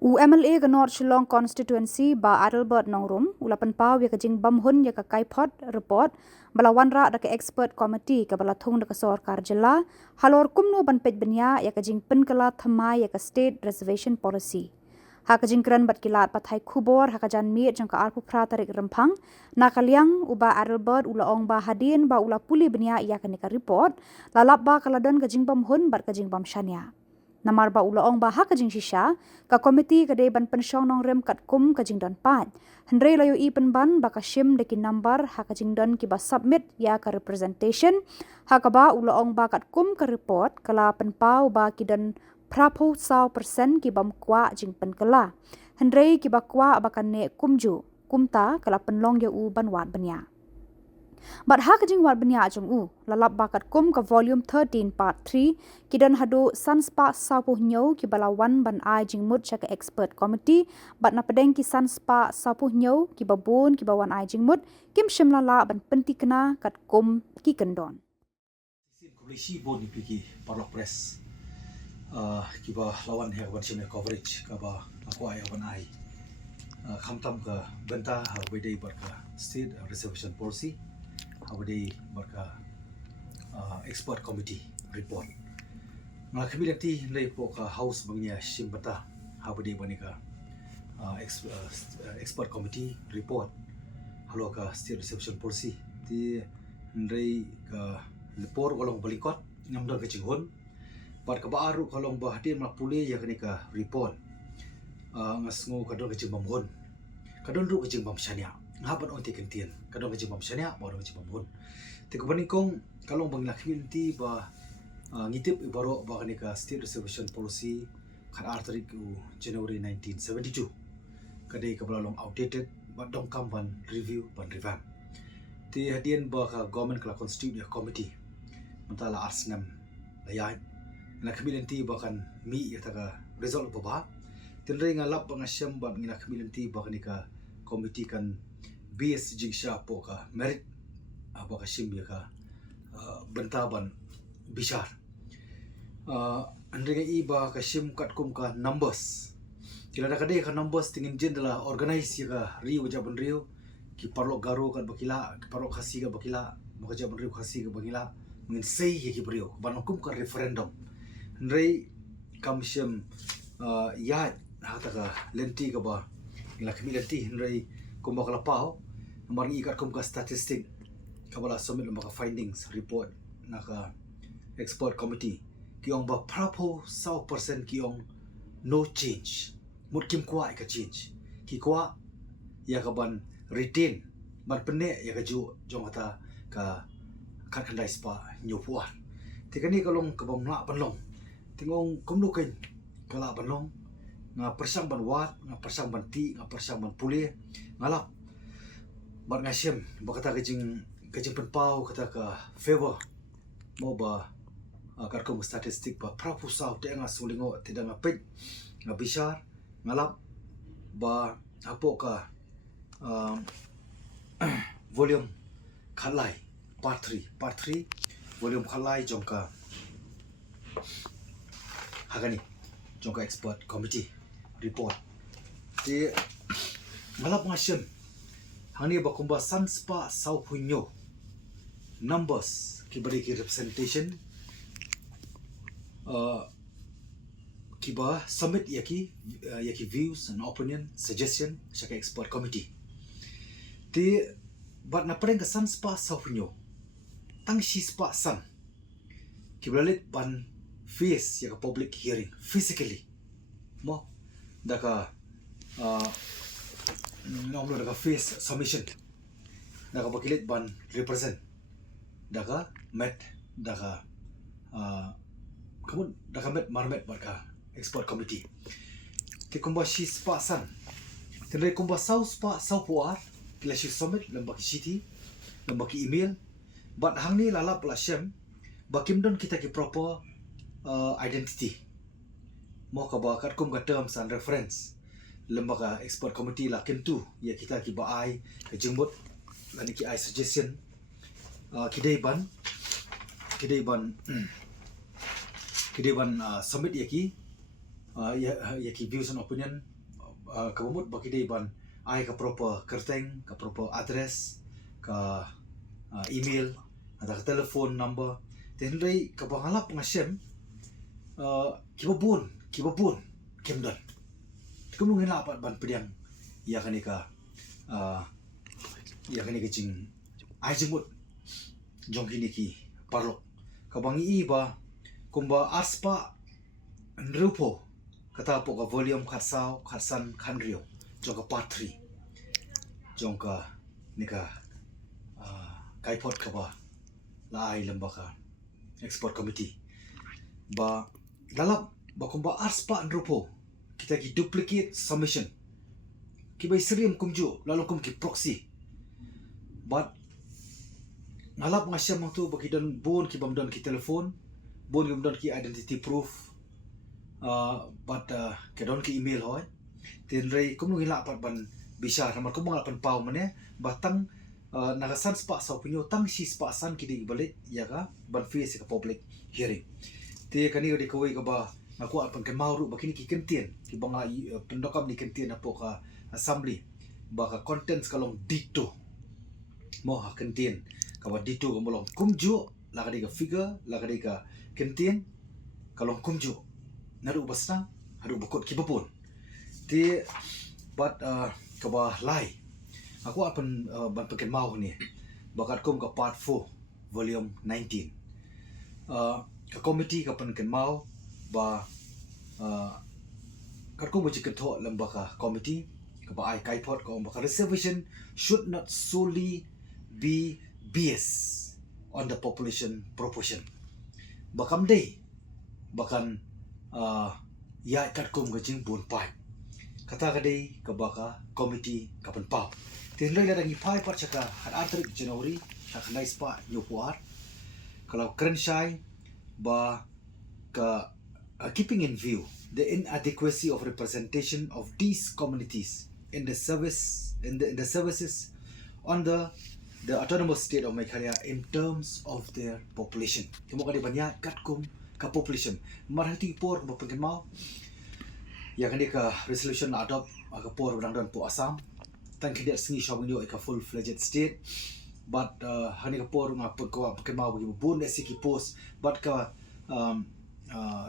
MLA ke North Shillong constituency ba Adelbert Nongrum ulapan pau ya ke Jinghun ya ke Kaiphot report bala Wanrah da ke expert committee ke bala thong da ke Khuborkhjylla Halor kumno ban pej benya ya ke Jingpen kala thamai ya ke state reservation policy ha ke Jingkran bat kilat pathai Khubor ha ke jan mi jang ka arpu phra tarik rempang nakaliang uba Adelbert ula ong ba hadin ba ula puli benya ya ke nika report lalap ba kaladon ke Jingbam hun bat ke Jingbam Shaniah Namar ba ula ong baha ka jing shisha ka komiti ka de ban pensyong nong rem kat kum ka jing don pat hendrei layo i penban ba ka shim de ki number ha ka jing don ki ba submit ya ka representation ha ka ba ula ong ba kat kum ka report kala penpau ba ki don prapo 100% ki bam kwa jing pen kala hendrei ki ba kwa ba kan ne kumju kumta kala penlong ya u ban wat benya But ha kajing wat benya jong u lalap bakat kum ka volume 13 part 3 kidan hado sanspa sapuh nyau ki balawan ban ai jing mut cha ka expert committee but na pedeng ki sanspa sapuh nyau ki babun ki bawan ai jing mut kim shimlala ban penti kena kat kum ki kendon Koalisi bon dipiki parlok press ki ba lawan he ban shime coverage ka ba aku ai ban ai khamtam ka benta ha bedai barka state reservation policy Hawadi barka expert committee report. Mga community na po ka house bangnya simbata hawadi banika expert committee report halo ka state reception policy ti ndai ka lepor walong balikot ngamdon ka Jinghun par ka baaru kalong bahadin mapuli ya kanika report ngasngo kadon ka Jingbam kadon ru ka Jingbam Shaniah ngapan on tiken tien kadang ka Jingbam Shaniah baru ka Jingbam hun te kabanikong kalong bang community ba ngitip ibaro ba kanika state reservation policy kan artari ku January 1972 kadai ka balalong outdated ba dong kamban review ban revamp te hadian ba ka government kala constitute committee mentala arsnam layan na community ba kan mi ya taka result ba tenrei ngalap bangasyam ba ngina community ba kanika committee kan base jingsha po ka merit apa ka shimya ka bentaban bishar andre iba ka shim kat kum ka numbers kila da kade ka numbers tingin jendela organize ka riu jaban riu ki parlo garo kan bakila ki parlo khasi ka bakila mo jaban riu khasi ka bakila ngin sei ki brio ban kum ka referendum andre kam shim ya hata ka lenti ka ba ila community andre kum bakala pao mari ikat kum ka statistic kabala submit maka findings report naka expert committee kiong ba prapo 100% kiong no change mut kim kwa ka change ki kwa ya ka ban retain ban pene ya ka ju jong ata ka khandai spa nyopua tikani kalong ka bam na panlong tingong kumno ken kala panlong nga persang ban wat nga persang ban ti nga persang ban puli ngalap bar ngasyem bakata kajing penpau kata ka favor mo ba karko statistik ba prapusaw te nga sulingo tidak ngapit nga bishar ngalap ba apo ka volume khalai part 3 volume khalai jongka hagani jongka expert committee report ti ngalap ngasyem Hani bakumba sanspa sau punyo numbers kibari ki representation kiba submit yaki views and opinion suggestion shaka expert committee ti bat na pareng ka sanspa sau punyo tang shi spa san kibalit ban face yaka public hearing physically mo daka nomor daga face submission daga bakilit ban represent daga met daga kamun daga met marmet barka expert committee ti kumba shi spa san tenre kumba sau spa sau puar kila shi submit lembaki city lembaki email but hangni lala pla shem bakim don kita ki proper identity mo ka ba kat kum ka terms and reference lembaga expert committee la kentu ya kita ki baai ke jengbot lani ki ai suggestion kidai ban submit ya ki ya ki views and opinion kabumut baki dei ban ai ka proper kerteng ka proper address ka email ada ka telephone number ten rei ka bangalap ngasem kibabun kemdan kumung hela pat ban pediang ya kanika jing ai jimut jong kini ki parlok ka bangi iba kumba arspa nrupo kata po ka volume khatsau khatsan khanrio jong ka part 3 jong ka nika Kaiphot ka ba lai lamba ka export committee ba dalap ba kumba arspa nrupo kita ki duplicate submission ki bai seriam kumju lalu kum ki proxy but ngalap ngasyam tu bagi don bon ki bamdon ki telefon bon ki bamdon ki identity proof but ke don ki email hoy tin rei kum nu hila pat ban bisa namar kum ngalapan pau mane batang nagasan spa sa opinyo tang si spa san ki di balik ya ka ban face ka public hearing te kani di kawai ka ba ngaku apan kan mauru bakini ki kentien ki banga pendokam ni kentien apo ka assembly baka contents kalong dito mo ha kentien ka ba dito ka molong kumju la ka figure la ka kentien kalong kumju naru basna haru bukot ki bapun ti but ka ba lai aku apan ban paken mau ni bakat kum ka part 4 volume 19 ka committee ka pan ken mau ba karko mo chikato lamba ka committee ka ba ai Kaiphot ka ba reservation should not solely be based on the population proportion bakam day bakan ya katkum ka jing bun pai kata ka day ka baka committee ka pan pau tin lai la dangi pai par chaka har atrik January ka khnai spa nyopuar kalau keren shai ba ka keeping in view the inadequacy of representation of these communities in the services on the autonomous state of Meghalaya in terms of their population. Kemo ka di banya katkum ka population. Marhati por mo pengken mau. Ya kan ka resolution na adopt ka por dan po Assam. Tan kider singi shawing yo ka full fledged state. But hani ka por nga pengken mau bagi bun siki post but ka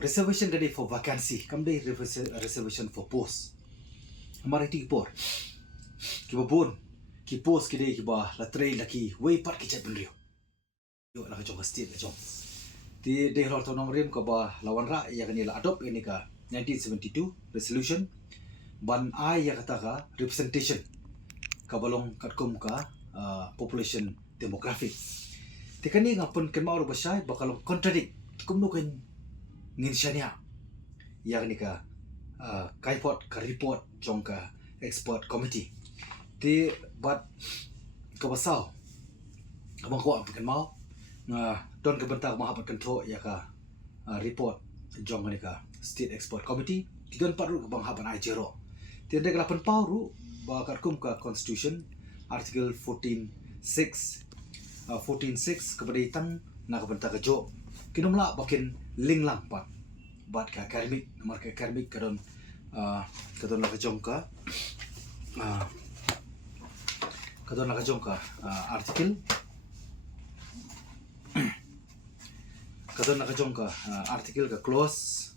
reservation gadi for vacancy kam day reservation for post amari ti por ki babon ki post ki day ki ba la tray la ki way part ki chat benrio yo la ka jong state la jong ti de hor to nomrim ka ba la Wanrah ya kan la adopt ini ka 1972 resolution ban ai ya kata ka representation ka balong katkum ka population demographic ti kani ngapun ken mau ba syai bakalong contradict kum no kan ngin Shaniah yang ni ka Kaiphot ka report jong ka expert committee ti but ka basau abang ko ampun mau nga don ka bentak mahapat control ya ka report jong ni ka state expert committee ti don paru bang hapan ai jero ti de ka lapan pauru ba katkum ka constitution article 14.6 kepada itang na ka bentak ka jo kinumla bakin linglang pat bat ka academic nomor ka academic kadon la ka jongka article kadon la ka jongka article ka clause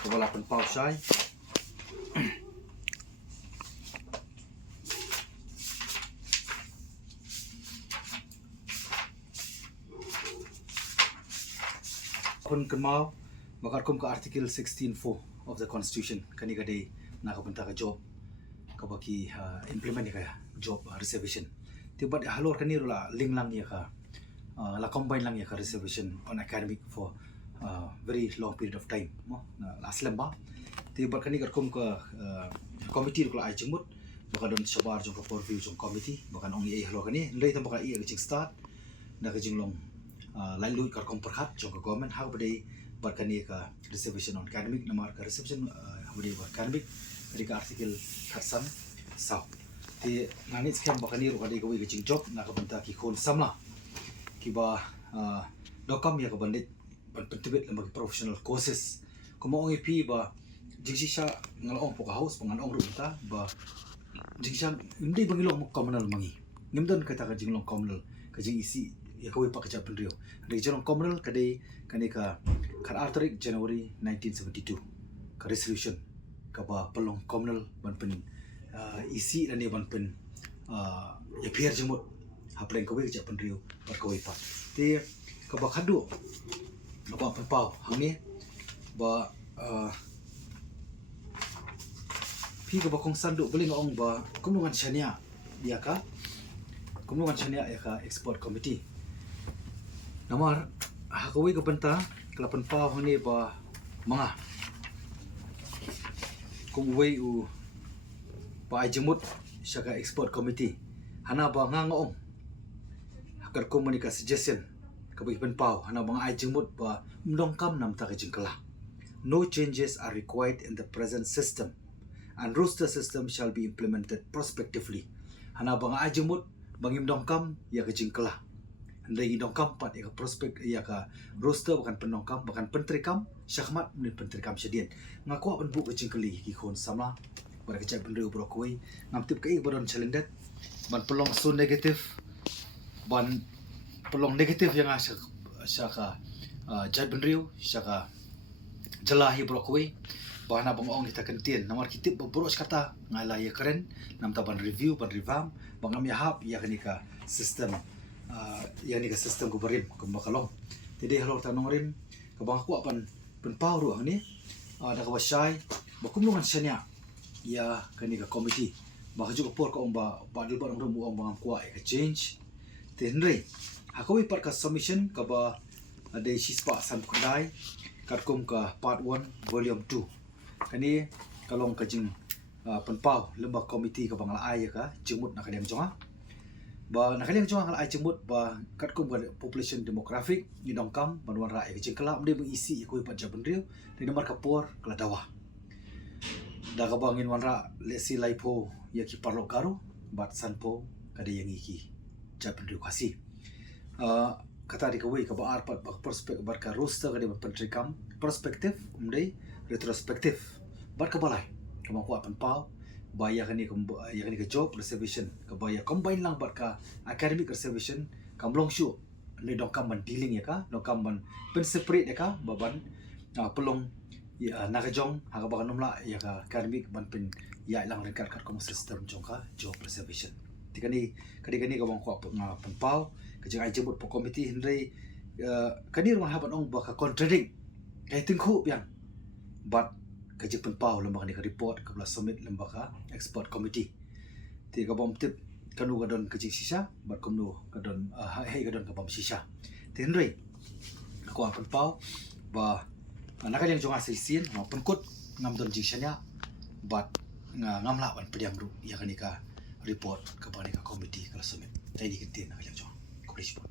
ka wala pen pau sai kun kemau bakar kum ka article 16.4 of the constitution kani ka day nakabanta ka job kabaki implement ka job reservation tibat halor kani la ling lang ya ka la combine lang ya ka reservation on academic for very long period of time mo last lamba tibat kani ka kum ka committee ko ai jemut baka don sabar jong ka for view jong committee baka ong i halor kani lei tam baka i ka start na ka jinglong lain lui kar komperhat jong government how bade barkani ka reservation on academic namar ka reservation bade academic dari ka article khasan sau ti ngani scam bakani ro kadi gawi gaching job na ka banta ki khon samla ki ba dokam ya ka bandit ban pentibet lamag professional courses kuma ongi pi ba jingsisha ngalong poka house panganong rumta ba jingsha hindi bangilong communal mangi nimdon kata ka jinglong communal ka jing isi ya kawi pak kecap penrio dari jinglong communal kadai kani ka kar arterik January 1972 ka resolution ka ba pelong communal ban pen isi dan dia ban pen ya pier jemut hapleng kawi kecap penrio par kawi pak ti ka ba khadu ba pau hangi ba pi ka ba kong sanduk beli ngong ba kumnungan Shaniah dia ka kumnungan Shaniah ya ka export committee namar hakawi ka benta kelapan pau hangi ba mga kung wei u pa ajemut syaka export committee hana ba ngong hakar komunika suggestion ka ba ipen pau hana ba ajemut ba mdongkam nam ta ka jingkala. No changes are required in the present system, and roster system shall be implemented prospectively. Hana bang ajemut bangim dongkam ya ke jingkala. Hendai dongkam pat ya ke prospek ya ke roster bukan pendongkam bukan pentrikam syahmat ni pentrikam sedien. Ngaku apan bu ke jingkali ki khon Samla pada kecap bendeu brokoi ngam tip kai baron challendet ban pelong so negatif ban pelong negatif yang syaka jai bendeu syaka jelahi brokoi bahana bangong kita kentien namar kitip beros kata ngala ya keren nam taban review ban revamp bangam ya hap ya kenika sistem ya nika sistem kuberim kumbakalong jadi halor tanongrim ke bangku apan penpau ruang ni ada kawasai bakumlungan Shaniah ya kenika komiti bah juga por ko omba badil barang rumbu bangam kwa ke change tenre hakawi par ka submission ka ba ada sispa san kundai katkum ka part 1 volume 2 kani kalong kajing penpau lembah komiti ka bangla ai ka jemut nak kadang jonga ba nak kadang jonga ai jemut ba katkum ka population demographic ni dongkam ban Wanrah ai kajing kala mde isi ko pat jabendriu ni nomor kapor kala dawa da ka bangin Wanrah lesi laipo ya ki parlo garu bat sanpo kada yang iki jabendriu kasi kata di kawai ka ba arpat ba perspektif bar ka roster ka di pentrikam perspektif mdei retrospektif bar ka balai ka maku apan pau ba ya kani ka job reservation ka ba ya combine lang bar ka academic reservation kamlong shu ni dongkam ban dealing ya ka dongkam ban pen separate ya ka baban pelong ya nakajong ha ka ba nomla ya ka academic ban pen ya lang rekat kat kom system jong ka job reservation tikani kadi ka bangku apan pau kajang ai jebut po komiti hendai kani rumah haban ong ba ka contradict kai tingku pian but kajang penpau lembah ni ka report ka bla submit lembah ka export committee ti ka bom tip kanu gadon kajing sisa bat komnu gadon hai gadon ka bom sisa ti hendai ko apan pau ba nakajang jonga sisin ma penkut ngam don jing Shaniah but ngamla ban pediam ru ya kani ka report ka bani ka committee ka submit tai di kentin nakajang jonga Khubor.